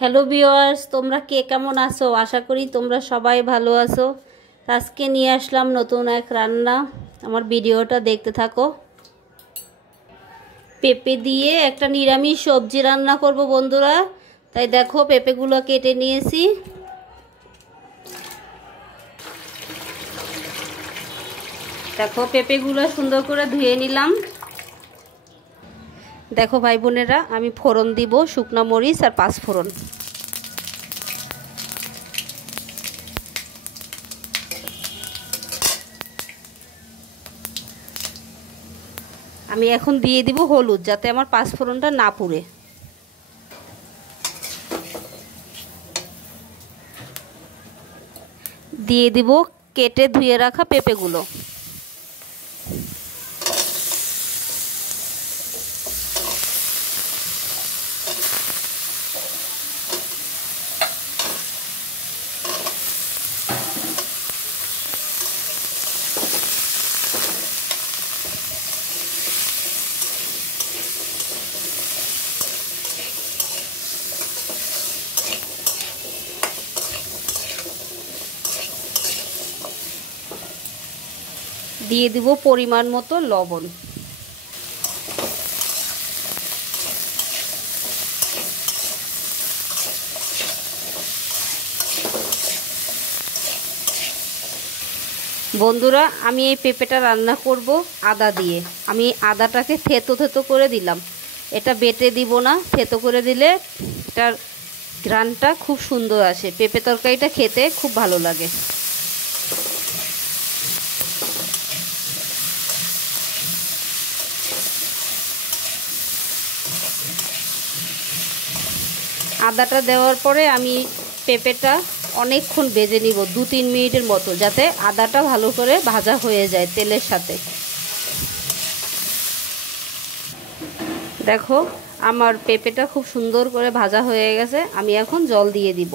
Hello viewers, তোমরা কে কেমন আছো? আশা করি তোমরা সবাই ভালো আছো। আজকে নিয়ে আসলাম নতুন এক রান্না, আমার ভিডিওটা দেখতে থাকো। পেঁপে দিয়ে একটা নিরামিষ সবজি রান্না করব বন্ধুরা। তাই দেখো পেঁপেগুলো কেটে নিয়েছি। দেখো পেঁপেগুলো সুন্দর করে ধুয়ে নিলাম। দেখো ভাই বোনেরা, আমি ফোড়ন দিব শুকনো মরিচ আর পাঁচফোড়ন। আমি এখন দিয়ে দিব হলুদ, যাতে আমার পাঁচফোড়নটা না পুড়ে। দিয়ে দিব কেটে ধুয়ে রাখা পেঁপেগুলো। দিয়ে দিব পরিমাণ মতো লবণ। বন্ধুরা, আমি এই পেঁপেটা রান্না করব আদা দিয়ে। আমি আদাটাকে থেতো থেতো করে দিলাম, এটা বেটে দিব না। থেতো করে দিলে এটার ঘ্রাণটা খুব সুন্দর আসে, পেঁপে তরকারিটা খেতে খুব ভালো লাগে। আদাটা দেওয়ার পরে আমি পেঁপেটা অনেকক্ষণ ভেজে নিব, 2-3 মিনিটের মতো, যাতে আদাটা ভালো করে ভাজা হয়ে যায় তেলের সাথে। দেখো আমার পেঁপেটা খুব সুন্দর করে ভাজা হয়ে গেছে। আমি এখন জল দিয়ে দিব।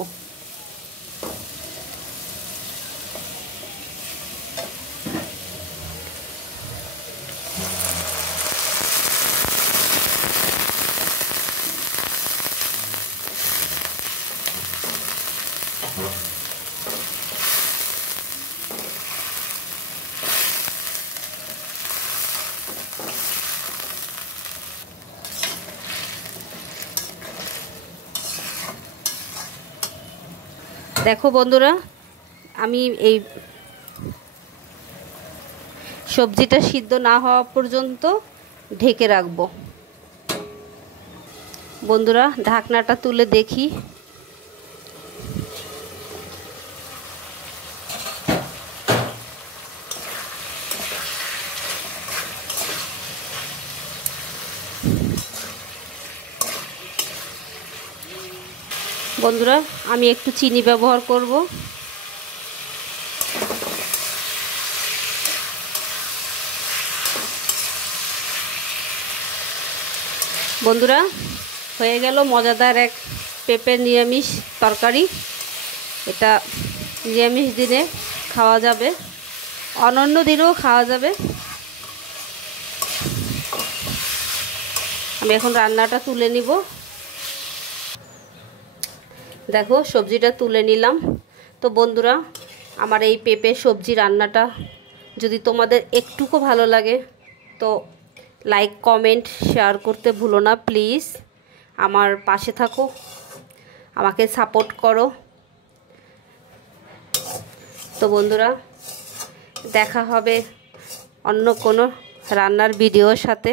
দেখো বন্ধুরা, আমি এই সবজিটা সিদ্ধ না হওয়া পর্যন্ত ঢেকে রাখবো। বন্ধুরা, ঢাকনাটা তুলে দেখি। বন্ধুরা, আমি একটু চিনি ব্যবহার করব। বন্ধুরা, হয়ে গেল মজাদার এক পেঁপের নিরামিষ তরকারি। এটা নিরামিষ দিনে খাওয়া যাবে, অন্যান্য দিনেও খাওয়া যাবে। আমি এখন রান্নাটা তুলে নিব। দেখো সবজিটা তুলে নিলাম। তো বন্ধুরা, আমার এই পেঁপে সবজি রান্নাটা যদি তোমাদের একটুকু ভালো লাগে তো লাইক কমেন্ট শেয়ার করতে ভুলো না প্লিজ। আমার পাশে থাকো, আমাকে সাপোর্ট করো। তো বন্ধুরা, দেখা হবে অন্য কোনো রান্নার ভিডিওর সাথে।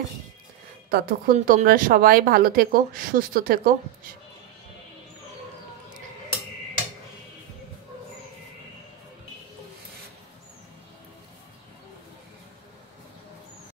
ততক্ষণ তোমরা সবাই ভালো থেকো, সুস্থ থেকো।